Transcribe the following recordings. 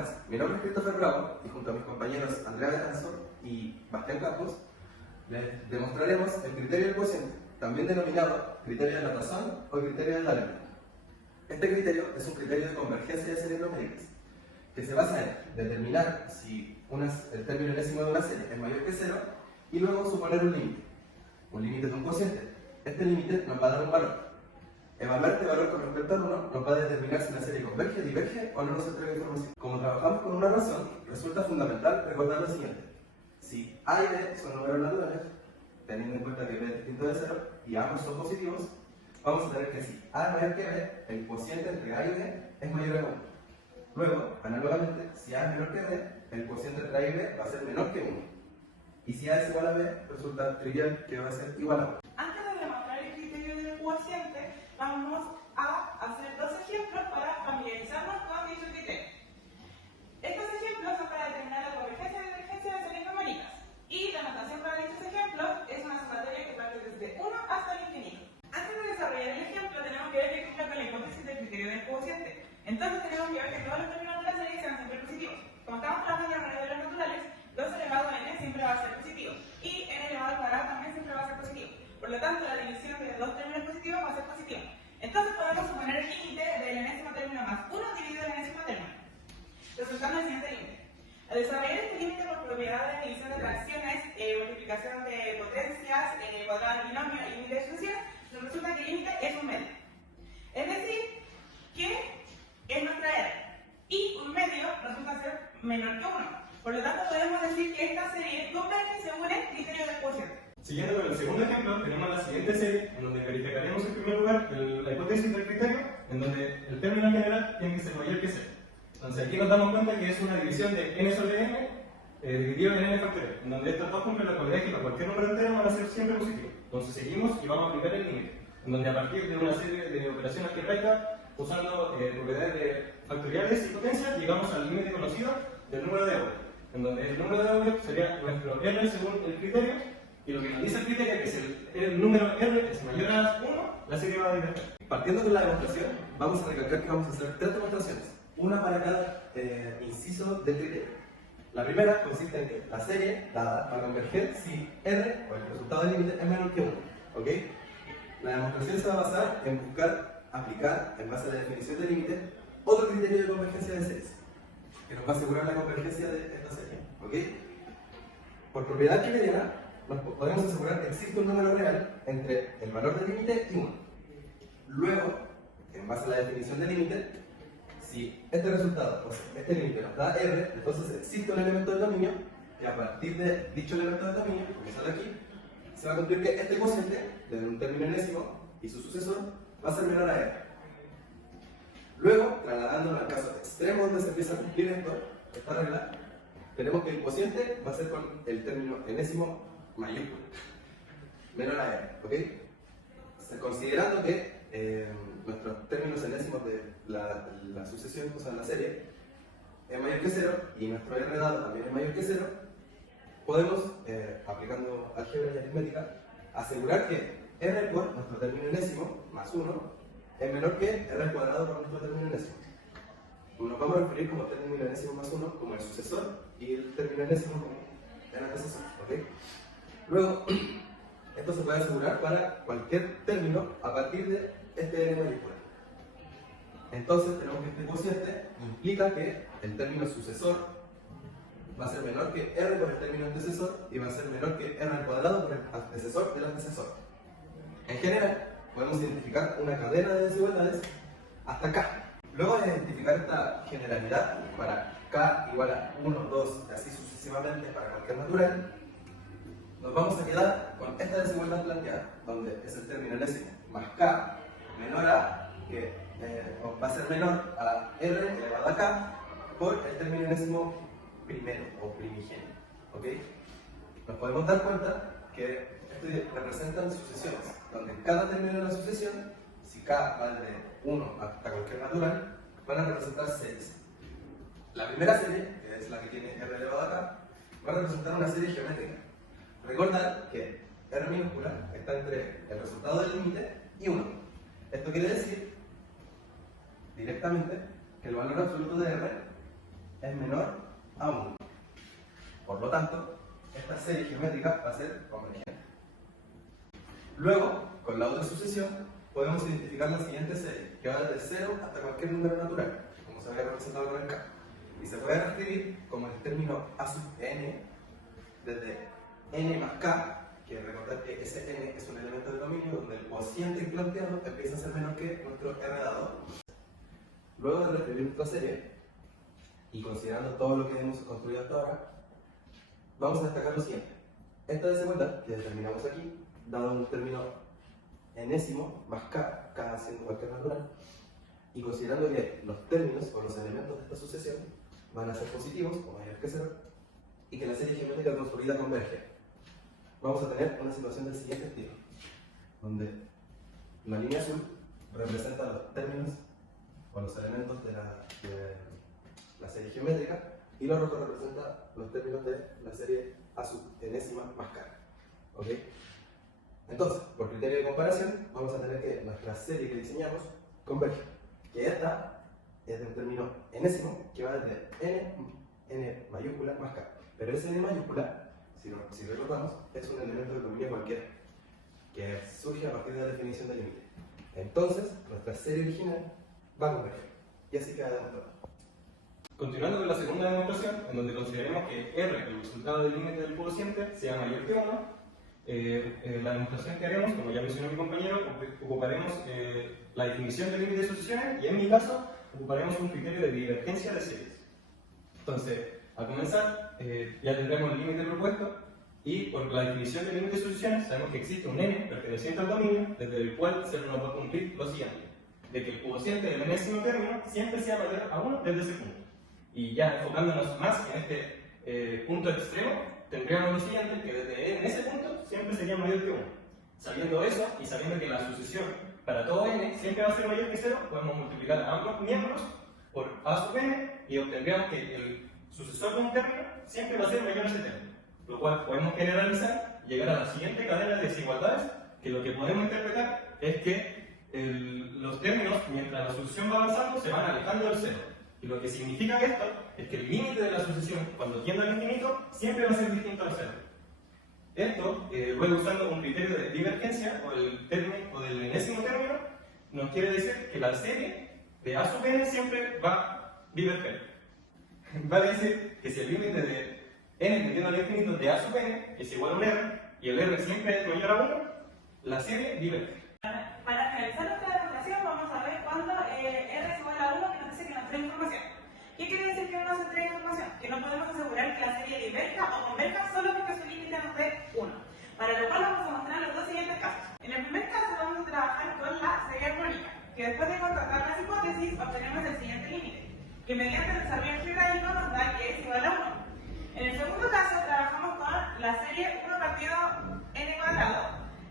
buenas, mi nombre es Christopher Bravo y junto a mis compañeros Andrea Betanzo y Bastián Campos les demostraremos el criterio del cociente, también denominado criterio de la razón o criterio de la lógica. Este criterio es un criterio de convergencia de series numéricas que se basa en determinar si el término enésimo de una serie es mayor que 0 y luego suponer un límite de un cociente. Este límite nos va a dar un valor. Evaluar este valor con respecto al 1 nos va a determinar si la serie converge, diverge o no nos entrega información. Como trabajamos con una razón, resulta fundamental recordar lo siguiente. Si A y B son números naturales, teniendo en cuenta que B es distinto de 0 y ambos son positivos, vamos a tener que si A es mayor que B, el cociente entre A y B es mayor a 1. Luego, análogamente, si A es menor que B, el cociente entre A y B va a ser menor que 1. Y si A es igual a B, resulta trivial que va a ser igual a 1. Antes de demostrar el criterio del cociente, vamos a hacer dos ejemplos para familiarizarnos con dicho criterio. Estos ejemplos son para determinar la convergencia y divergencia de series numéricas. Y la notación para dichos ejemplos es una sumatoria que parte desde 1 hasta el infinito. Antes de desarrollar el ejemplo, tenemos que ver qué cumpla con la hipótesis del criterio del cociente. Entonces tenemos que ver que todos los términos de la serie sean siempre positivos. Como estamos trabajando en las variables naturales, 2 elevado a n siempre va a ser positivo. Y n elevado al cuadrado también siempre va a ser positivo. Por lo tanto, la división de dos términos positivos va a ser positiva. Entonces podemos suponer el límite del enésimo término más 1 dividido el enésimo término, resultando el siguiente límite. Al desarrollar este límite por propiedad de división de fracciones, multiplicación de potencias, cuadrado del binomio y límite de extensiones, nos resulta que el límite es un medio. Es decir, que es nuestra R. Y un medio resulta ser menor que 1. Por lo tanto, podemos decir que esta serie converge según el criterio del cociente. Siguiendo con el segundo ejemplo, tenemos la siguiente serie en donde verificaremos en primer lugar la hipótesis del criterio, en donde el término en general tiene que ser mayor que 0. Entonces aquí nos damos cuenta que es una división de n sobre n dividido en n factorial, en donde estos dos cumplen la cualidad que para cualquier número entero van a ser siempre positivos. Entonces seguimos y vamos a aplicar el límite, en donde a partir de una serie de operaciones algebraicas, usando propiedades de factoriales y potencias, llegamos al límite conocido del número de Euler, en donde el número de Euler sería nuestro R según el criterio. Y lo que nos dice el criterio es que el número R es mayor a 1, la serie va a diverger. Partiendo de la demostración, vamos a recalcar que vamos a hacer 3 demostraciones, una para cada inciso del criterio. La primera consiste en que la serie dada va a converger si R, o el resultado del límite, es menor que 1. ¿Ok? La demostración se va a basar en buscar aplicar, en base a la definición del límite, otro criterio de convergencia de series, que nos va a asegurar la convergencia de esta serie. ¿Ok? Por propiedad keynesiana, podemos asegurar que existe un número real entre el valor del límite y 1. Luego, en base a la definición del límite, si este resultado, o sea, este límite nos da R, entonces existe un elemento del dominio, y a partir de dicho elemento del dominio, como sale aquí, se va a concluir que este cociente de un término enésimo y su sucesor va a ser menor a R. Luego, trasladándonos al caso extremo donde se empieza a cumplir esta regla, tenemos que el cociente va a ser con el término enésimo mayúscula, menor a R, ¿ok? Considerando que nuestros términos enésimos de la sucesión, o sea, la serie, es mayor que 0 y nuestro R dado también es mayor que 0, podemos, aplicando álgebra y aritmética, asegurar que R por nuestro término enésimo más 1 es menor que R al cuadrado por nuestro término enésimo. Nos vamos a referir como término enésimo más 1 como el sucesor y el término enésimo como el antecesor, ¿ok? Luego, esto se puede asegurar para cualquier término a partir de este n mayúscula. Entonces tenemos que este cociente implica que el término sucesor va a ser menor que R por el término antecesor y va a ser menor que R al cuadrado por el antecesor del antecesor. En general, podemos identificar una cadena de desigualdades hasta K. Luego de identificar esta generalidad para K igual a 1, 2 y así sucesivamente para cualquier natural, nos vamos a quedar con esta desigualdad planteada, donde es el término enésimo más K menor a, que va a ser menor a R elevado a K por el término enésimo primero o primigenio. ¿Ok? Nos podemos dar cuenta que esto representan sucesiones, donde cada término de la sucesión, si K va de 1 hasta cualquier natural, van a representar series. La primera serie, que es la que tiene R elevado a K, va a representar una serie geométrica. Recordad que R minúscula está entre el resultado del límite y 1. Esto quiere decir directamente que el valor absoluto de R es menor a 1. Por lo tanto, esta serie geométrica va a ser convergente. Luego, con la otra sucesión, podemos identificar la siguiente serie, que va desde 0 hasta cualquier número natural, como se había representado con el K. Y se puede reescribir como el término A sub n, desde n más k, que recordar que ese n es un elemento del dominio donde el cociente planteado empieza a ser menor que nuestro r dado. Luego de reescribir nuestra serie, y considerando todo lo que hemos construido hasta ahora, vamos a destacar lo siguiente. Esta desigualdad que determinamos aquí, dado un término enésimo más k siendo cualquier natural, y considerando que los términos o los elementos de esta sucesión van a ser positivos o mayores que 0, y que la serie geométrica construida converge, vamos a tener una situación del siguiente estilo, donde la línea azul representa los términos o los elementos de la serie geométrica, y lo rojo representa los términos de la serie A sub enésima más k. ¿Ok? Entonces, por criterio de comparación, vamos a tener que nuestra serie que diseñamos converge, que esta es de un término enésimo que va desde n mayúscula más k. Pero ese n mayúscula, si recordamos, es un elemento del dominio cualquiera, que surge a partir de la definición del límite. Entonces, nuestra serie original va a converger, y así queda demostrado. Continuando con la segunda demostración, en donde consideremos que R, el resultado del límite del cociente, sea mayor que 1, la demostración que haremos, como ya mencionó mi compañero, ocuparemos la definición del límite de sucesiones y en mi caso ocuparemos un criterio de divergencia de series. Entonces, a comenzar, ya tendremos el límite propuesto y por la definición del límite de sucesiones sabemos que existe un n perteneciente al dominio desde el cual se nos va a cumplir lo siguiente, de que el cociente del enésimo término siempre sea mayor a 1 desde ese punto. Y ya enfocándonos más en este punto extremo, tendríamos lo siguiente, que desde en ese punto siempre sería mayor que 1. Sabiendo eso y sabiendo que la sucesión para todo n siempre va a ser mayor que 0, podemos multiplicar a ambos miembros por a sub n y obtendríamos que el sucesor de un término siempre va a ser mayor a ese término. Lo cual podemos generalizar y llegar a la siguiente cadena de desigualdades, que lo que podemos interpretar es que los términos, mientras la sucesión va avanzando, se van alejando del 0. Y lo que significa esto es que el límite de la sucesión, cuando tiende al infinito, siempre va a ser distinto al 0. Esto, luego usando un criterio de divergencia o del enésimo término, nos quiere decir que la serie de a sub n siempre va a diverger. Vale decir que si el límite de n tendiendo al infinito de a sub n es igual a un r, y el r siempre es mayor a 1, la serie diverge. Para finalizar nuestra demostración vamos a ver cuándo r es igual a 1, que nos dice que nos trae información. ¿Qué quiere decir que no nos trae información? Que no podemos asegurar que la serie diverja o converja solo porque su límite nos dé 1. Para lo cual vamos a mostrar los dos siguientes casos. En el primer caso vamos a trabajar con la serie armónica, que después de contratar las hipótesis obtenemos el siguiente límite, que mediante el desarrollo algebraico nos da que es igual a 1. En el segundo caso trabajamos con la serie 1 partido n cuadrado,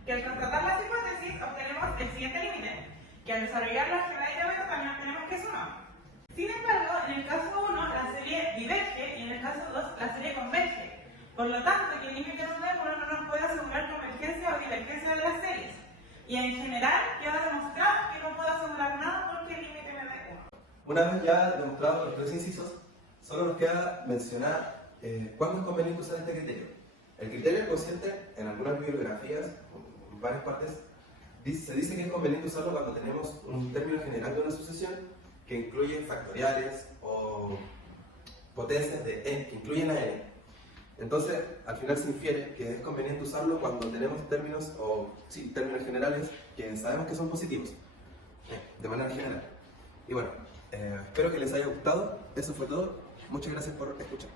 que al contratar las hipótesis obtenemos el siguiente límite, que al desarrollarlo algebraicamente también obtenemos que es 1. Sin embargo, en el caso 1 la serie diverge y en el caso 2 la serie converge. Por lo tanto, que el límite nos dé 1 no nos puede asegurar convergencia o divergencia de las series. Y en general queda demostrado que no puedo asegurar nada porque el límite me dé 1. Una vez ya demostrados los tres incisos, solo nos queda mencionar cuándo es conveniente usar este criterio. El criterio del cociente, en algunas bibliografías, en varias partes, se dice que es conveniente usarlo cuando tenemos un término general de una sucesión que incluye factoriales o potencias de n, que incluyen a n. Entonces, al final se infiere que es conveniente usarlo cuando tenemos términos generales que sabemos que son positivos, de manera general. Y bueno, espero que les haya gustado. Eso fue todo. Muchas gracias por escuchar.